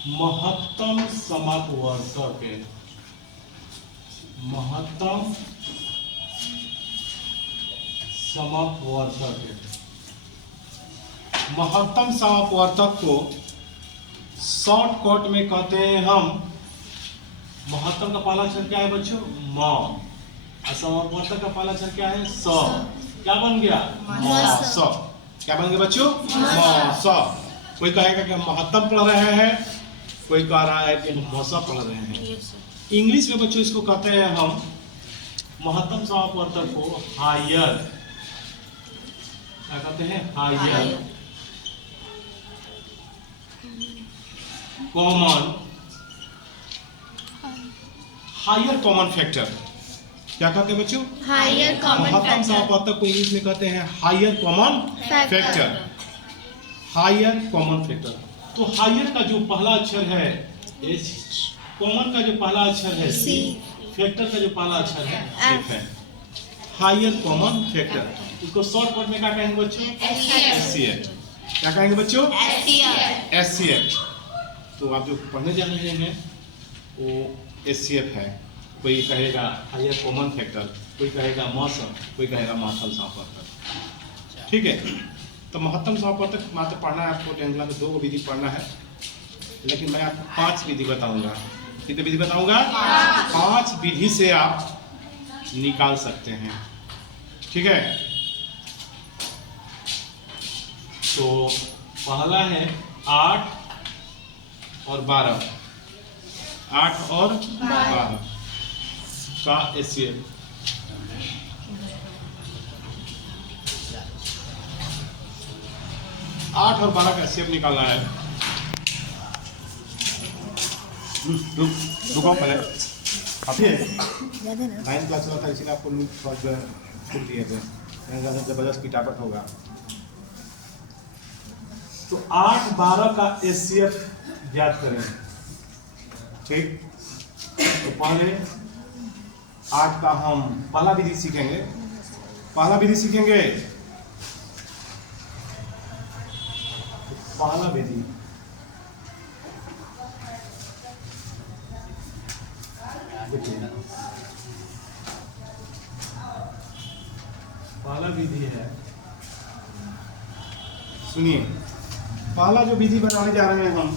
महत्तम समपवर्तक है। महत्तम समपवर्तक है। महत्तम समपवर्तक को शॉर्टकट में कहते हैं हम, महत्तम का पहला अक्षर क्या है बच्चों? म। और समपवर्तक का पहला अक्षर क्या है? स। क्या बन गया? म स। क्या बन गया बच्चों? म स। कोई कहेगा कि हम महत्तम पढ़ रहे हैं, कोई कह रहा है कि हम मौसा पढ़ रहे हैं। इंग्लिश में बच्चों इसको कहते हैं हम, महत्तम समपवर्तक को हायर, क्या कहते हैं? Higher common, higher common factor. क्या कहते हैं बच्चों? हायर कॉमन महत्तम समपवर्तक को इंग्लिश में कहते हैं higher common factor. Higher common factor. तो हायर का जो पहला अक्षर है एच, कॉमन का जो पहला अक्षर है सी, फैक्टर का जो पहला अक्षर है एफ है। हायर कॉमन फैक्टर, इसको शॉर्टकट में क्या कहेंगे बच्चों? एचसीएफ। क्या कहेंगे बच्चों? एचसीएफ। तो आप जो पढ़ने जा रहे हैं वो एचसीएफ है। कोई कहेगा हायर कॉमन फैक्टर, कोई कहेगा मौसम, कोई कहेगा महत्तम समपवर्तक। ठीक है, तो महत्तम समपवर्तक मात्र पढ़ना है आपको 10th क्लास में 2 विधि पढ़ना है, लेकिन मैं आपको 5 विधि बताऊंगा। कितने विधि बताऊंगा? 5 विधि से आप निकाल सकते हैं। ठीक है, तो पहला है 8 और 12, 8 और 12 का एचसीएफ। 8 और 12 का एचसीएफ निकालना है। रुको पहले, अभी 9th क्लास में था इसीलिए आपको छूट दिए थे, जबरदस्त पिटापट होगा। तो 8 12 का एचसीएफ याद करें। ठीक, तो पहले 8 का हम पहला विधि सीखेंगे। पहला विधि सीखेंगे, पहला विधि पहला विधि है, सुनिए। पहला जो विधि बनाने जा रहे हैं हम,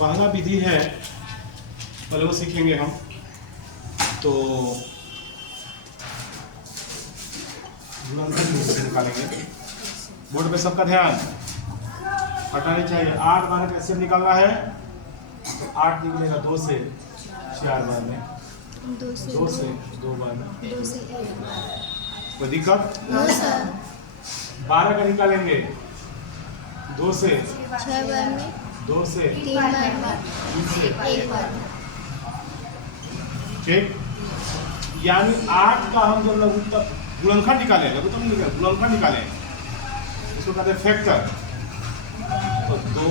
पहला विधि है, पहले वो सीखेंगे हम। तो निकालेंगे, बोर्ड पे सबका ध्यान हटाने चाहिए। 8 12 कैसे निकालना है? तो 8 निकलेगा 2 से 4 बार में, 2 से 2 बार में, कोई दिक्कत? 12 का निकालेंगे 2 से 6 बार में, 2 से 3 बार में, 3 से 1 बार में। ठीक, यानी 8 का हम जब लघुत्तम गुणनखंड निकालें, लघुत्तम नहीं निकालें, गुणनखंड निकालें, इसको कहते हैं फैक्टर। तो 2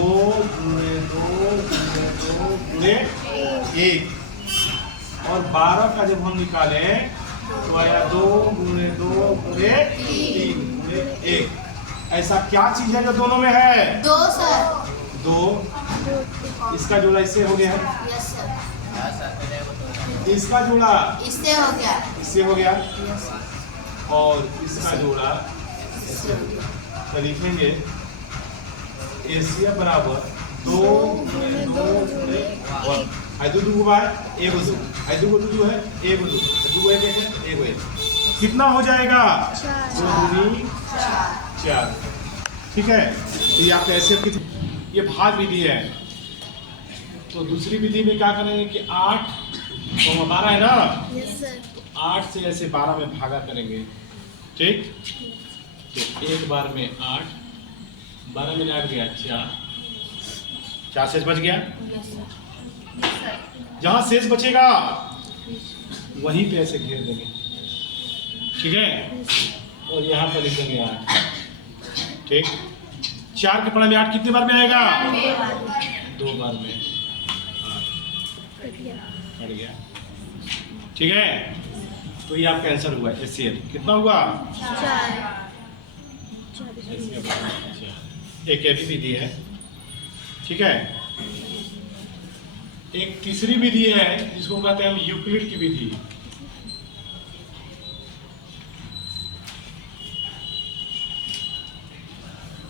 गुणे 2 गुणे 2 गुणे 1, और 12 का जब हम निकालें तो आया 2 गुणे 2 गुणे 3 गुणे 1। ऐसा क्या चीज है जो दोनों में है? 2 सर। 2, इसका जोड़ा इससे हो गया है, यस सर। इसका जोड़ा इससे हो गया, इससे हो गया, यस सर। और इसका जोड़ा इससे हो गया। तो लिखेंगे एशिया बराबर 2 गुणे 2 गुणे 1। आई 2 2 बार 1 2, आई 2 2 है 1 2, 2 1 1 1 1। कितना हो जाएगा? 2 दूनी 4। ठीक है, तो ये आपका एशिया की ये भाग विधि है। तो दूसरी विधि में क्या करेंगे कि 8 तो 12 है ना, यस सर। 8 से ऐसे 12 में भागा करेंगे। ठीक, तो एक बार में 8, 12 में 8 गया 4 शेष बच गया। Yes sir. जहां शेष बचेगा वहीं पे ऐसे घेर देंगे। ठीक है, और यहाँ पर लिख देंगे 8। ठीक, 4 के पढ़ा में 8 कितने बार में आएगा? 2 बार में 8 कट गया। ठीक है, तो ये आपका आंसर हुआ HCl। कितना हुआ? 4 एक ये भी विधि है, ठीक है। एक तीसरी विधि है जिसको कहते हैं हम यूक्लिड की विधि।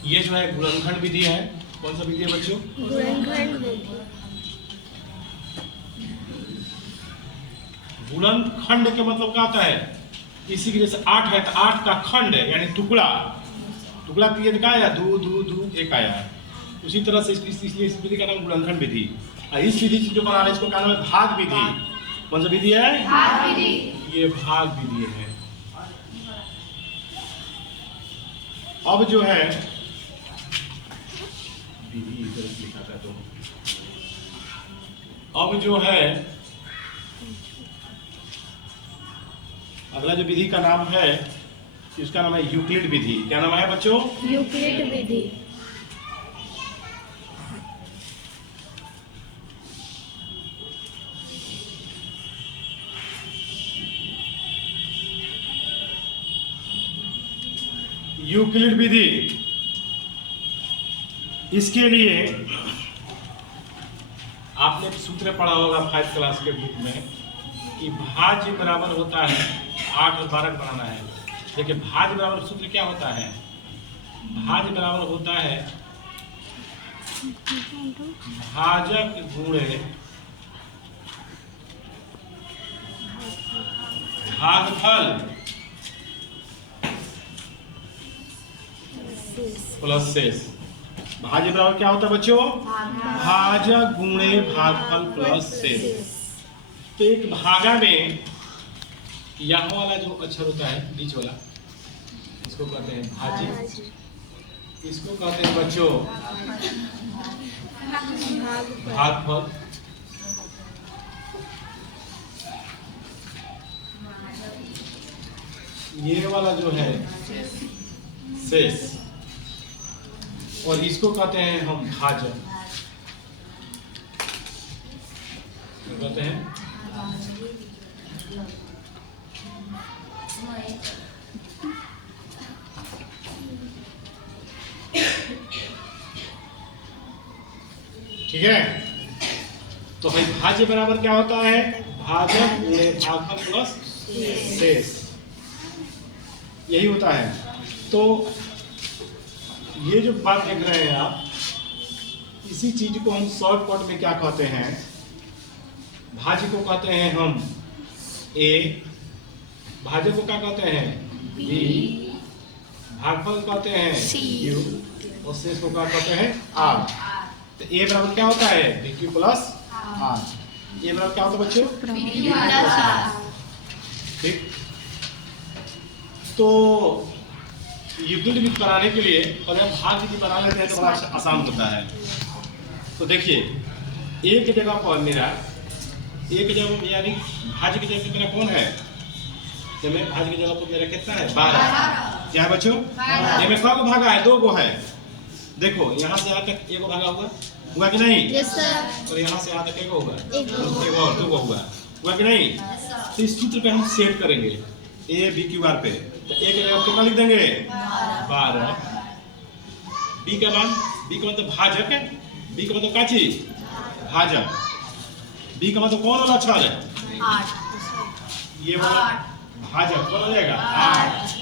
ये जो है गुणनखंड विधि है। कौन सा विधि है बच्चों? गुणनखंड विधि। गुणनखंड के मतलब क्या होता है? इसी के जैसे 8 है तो 8 का खंड है यानी टुकड़ा। टुकड़ा तो ये क्या आया? दो दो दो एक आया है। उसी तरह से इसलिए इस विधि का नाम गुणनखंड विधि। और इस विधि जो बना रहे इसको क्या नाम है? भाग विधि। कौन सा विधि है? भाग विधि। ये भाग विधि है। अब जो है विधि इधर लिखा था तो अब जो है अगला जो विधि का नाम है इसका नाम है यूक्लिड विधि। क्या नाम है बच्चों? यूक्लिड विधि। यूक्लिड विधि, इसके लिए आपने सूत्र पढ़ा होगा 5th क्लास के बुक में कि भाज्य बराबर होता है 8 और 12 बनाना है। देखिए भाज्य बराबर सूत्र क्या होता है? भाज्य बराबर होता है भाजक गुणे भागफल प्लस शेष। भाज्य बराबर क्या होता है बच्चों? भाजक गुणे भागफल प्लस शेष। तो एक भागा में यहाँ वाला जो अक्षर होता है बीच वाला इसको कहते हैं भाज्य। इसको कहते हैं बच्चों भागफल। ये वाला जो है शेष और इसको कहते हैं हम भाजक। कहते हैं ठीक है। तो भाई भाज्य बराबर क्या होता है? भाजक गुणे भागफल प्लस शेष, यही होता है। तो ये जो बात देख रहे हैं आप, इसी चीज को हम शॉर्टकट में क्या कहते हैं? भाज्य को कहते हैं हम A, भाजक को क्या कहते हैं? B, भागफल कहते हैं Q और शेष को क्या कहते हैं? R। तो A बराबर क्या होता है? BQ plus R। ये बराबर क्या होता है बच्चों? BQ plus R। ठीक। तो यूक्लिड विधि बनाने के लिए अगर हम भाग विधि बना लेते हैं तो बड़ा आसान होता है। तो देखिए एक जगह पर मेरा एक जगह यानी भाज्य की जगह मेरा कौन है? तो मैं भाज्य की जगह पर मेरा कितना है? 12। क्या है बच्चों? ये में कौन भागा है? 2 गो है। देखो यहाँ से यहाँ तक 1 भागा हुआ कि नहीं? Yes sir. और यहाँ से यहाँ तक 1 होगा, 1 और 2 हुआ कि नहीं? तो इस सूत्र पे हम सेट करेंगे A B Q R पे। तो A के जगह कितना लिख देंगे? 12। B का मान, B का मतलब भाजक है, B का मतलब क्या चीज? भाजक। B का मतलब कौन वाला अक्षर है? 8। ये वाला भाजक कौन हो जाएगा? 8।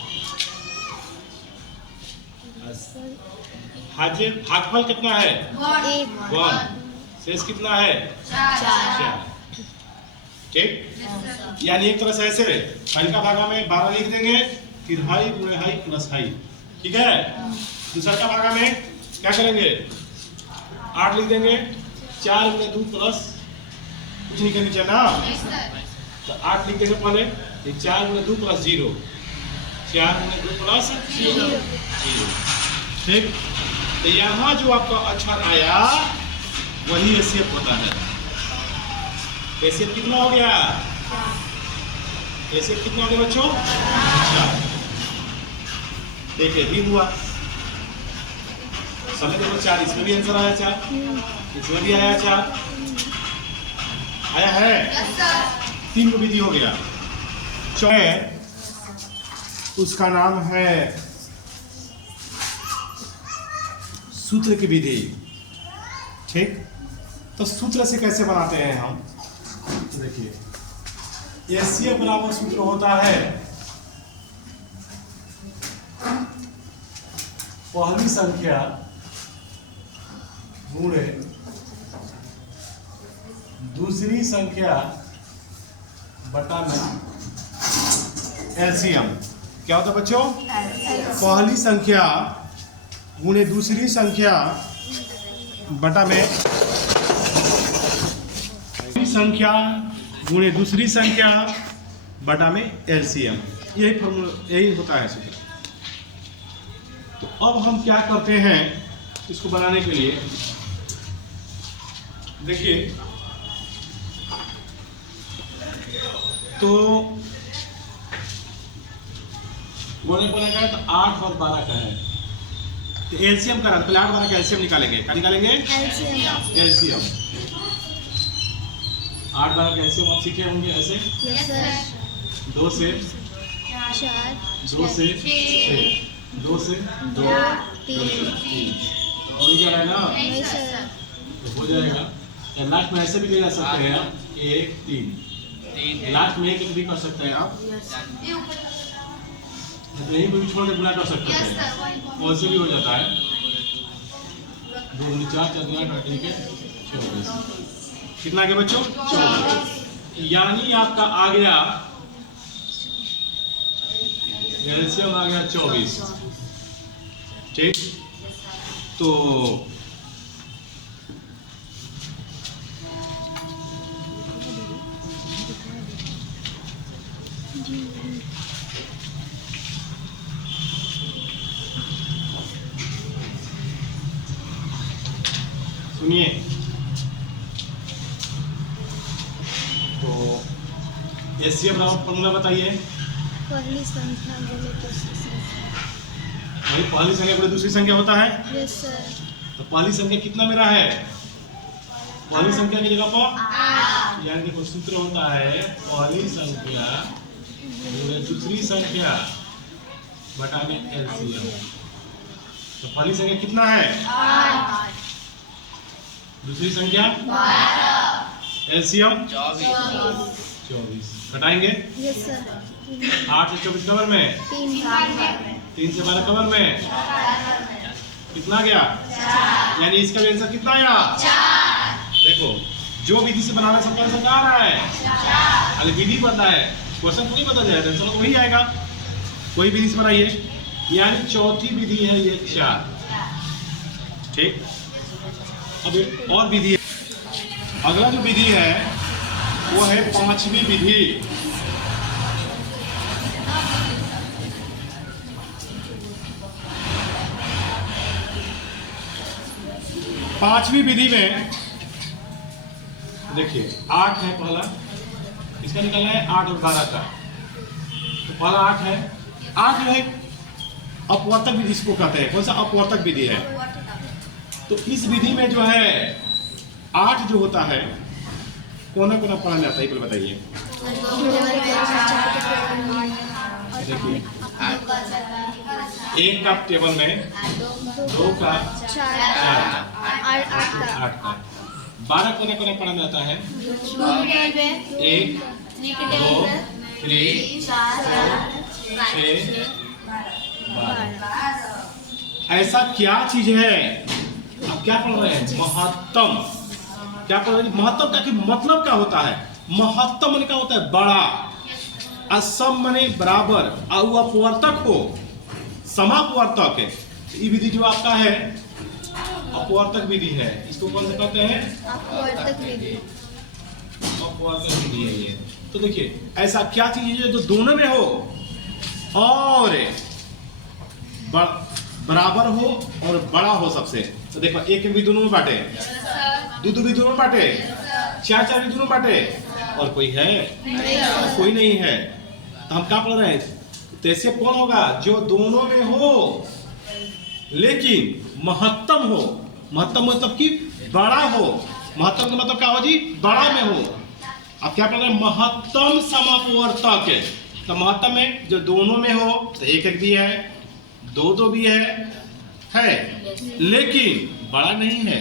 भाज्य भागफल कितना है? 1। शेष कितना है? 4। ठीक। यानी एक तरह से ऐसे पहला भागा में 12 लिख देंगे, फिर हाई गुणे हाई प्लस हाई, ठीक है। दूसरा का भागा में क्या करेंगे? 8 लिख देंगे, 4 गुणे 2 प्लस कुछ नहीं करनी चाहिए ना, तो 8 लिख देंगे पहले, फिर 4 गुणे 2 प्लस 0, 4 गुणे 2 प्लस 0। ठीक। तो यहाँ जो आपका अक्षर आया वही एसेप होता है। एसेप कितना हो गया? एसेप कितना हो गया बच्चों? अच्छा देखिए भी हुआ समय देखो 4, इसमें भी आंसर आया 4, इसमें भी आया 4, आया है। 3 को विधि हो गया। उसका नाम है सूत्र की विधि। ठीक, तो सूत्र से कैसे बनाते हैं हम? देखिए एसीएफ बराबर सूत्र होता है पहली संख्या गुणे दूसरी संख्या बटा में एलसीएम। क्या होता है बच्चों? पहली संख्या गुणे दूसरी संख्या बटा में संख्या गुणे दूसरी संख्या बटा में एलसीएम। यही फॉर्मूला, यही होता है सूत्र। तो अब हम क्या करते हैं इसको बनाने के लिए? देखिए, तो बोले का है तो 8 और 12 का है, तो एलसीएम करा, पहले 8 12 का एलसीएम निकालेंगे। क्या निकालेंगे? एलसीएम। 8 12 का एलसीएम आप सीखे होंगे ऐसे। 2 से 4, 2 से 6, 2 से 2, 3 हो जाएगा ना, तो हो जाएगा। या लास्ट में ऐसे भी ले जा सकते हैं आप, 1 3 लास्ट में 1 भी कर सकते हैं आप, यहीं पर भी छोड़ के गुना कर सकते हैं, और से भी हो जाता है। 2 दूनी 4, 4 दूनी 8, 8 के 24। कितना आ गया बच्चों? 24। यानी आपका आ गया एलसीएम आ गया 24। ठीक, तो सुनिए, तो एचसीएफ बराबर फॉर्मूला बताइए। पहली संख्या गुणे दूसरी संख्या। भाई पहली संख्या गुणे दूसरी संख्या होता है। Yes sir. तो पहली संख्या कितना मेरा है? पहली संख्या की जगह पर 8, यानी देखो सूत्र होता है पहली संख्या गुणे दूसरी संख्या बटा में एलसीएम। तो पहली संख्या कितना है? 8। दूसरी संख्या 12, एलसीएम 24। घटाएंगे? Yes sir. 8 से 24 कवर में, 3 से 12 कवर में, कितना गया? 4। यानी इसका भी आंसर कितना आया? 4। देखो, जो विधि से बनाना सबका आंसर क्या आ रहा है? अरे विधि पता है, क्वेश्चन तो नहीं पता जाएगा, आंसर तो वही आएगा। कोई विधि से बनाइए, यानी चौथी विधि है ये 4। ठीक, अब एक और विधि है। अगला जो विधि है वो है पांचवी विधि। पांचवी विधि में देखिए 8 है पहला, इसका निकालना है 8 और 12 का। तो पहला 8 है, 8 जो है अपवर्तक विधि इसको कहते हैं। कौन सा अपवर्तक विधि है? तो इस विधि में जो है 8 जो होता है कोना कोना पढ़ा जाता है, बताइए। देखिए 1 का टेबल में, 2 का, 4 का, 8 का। 12 कोना कोना पढ़ा जाता है 1 2 3 4 6 12। ऐसा क्या चीज है? आप क्या पढ़ रहे हैं? महत्तम। क्या पढ़ रहे हैं? महत्तम का मतलब क्या होता है? महत्तम माने क्या होता है? बड़ा। असम माने बराबर, और अपवर्तक हो, समापवर्तक है। ये विधि जो आपका है अपवर्तक विधि है, इसको कौन से कहते हैं? अपवर्तक विधि। अपवर्तक विधि है ये। तो देखिए ऐसा क्या चीज है जो दोनों में हो और बराबर हो और बड़ा हो सबसे। तो देखो 1 भी दोनों में बांटे, 2 भी दोनों में बांटे, 4 भी दोनों बांटे, और कोई है? कोई नहीं है। तो हम क्या पढ़ रहे हैं? तो ऐसे कौन होगा? जो दोनों में हो लेकिन महत्तम हो। महत्तम मतलब कि बड़ा हो। महत्तम का मतलब क्या हो जी? बड़ा में हो। अब क्या पढ़ रहे हैं? महत्तम समापवर्तक है। तो महत्तम में जो दोनों में हो तो एक एक भी है, दो दो भी है लेकिन बड़ा नहीं है।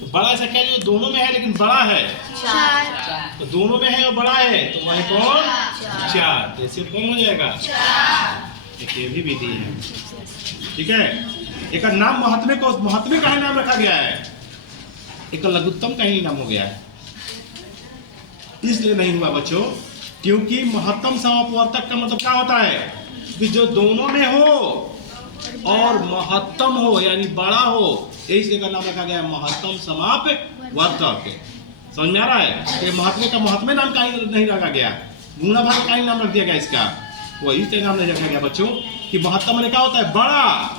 तो बड़ा से क्या जो दोनों में है लेकिन बड़ा है, 4 तो दोनों में है और बड़ा है तो वह है कौन? 4। तो इससे कौन हो जाएगा? एक ये भी विधि है, ठीक है। एक नाम महात्म्य को महात्म्य का ही नाम रखा गया है, एक लघुत्तम का ही नाम हो गया है। इसलिए नहीं हुआ बच्चों, क्योंकि महत्तम समापवर्तक का मतलब क्या होता है कि जो दोनों में हो और महत्तम हो यानी बड़ा हो, इसलिए का नाम रखा गया है महत्तम समापवर्तक। समझ में आ रहा है? ये महात्म्य का महात्म्य नाम का ही नहीं रखा गया, गुणा भाग का ही नाम रख दिया गया इसका। वो इसलिए नाम नहीं रखा गया बच्चों कि महत्तम में क्या होता है? बड़ा।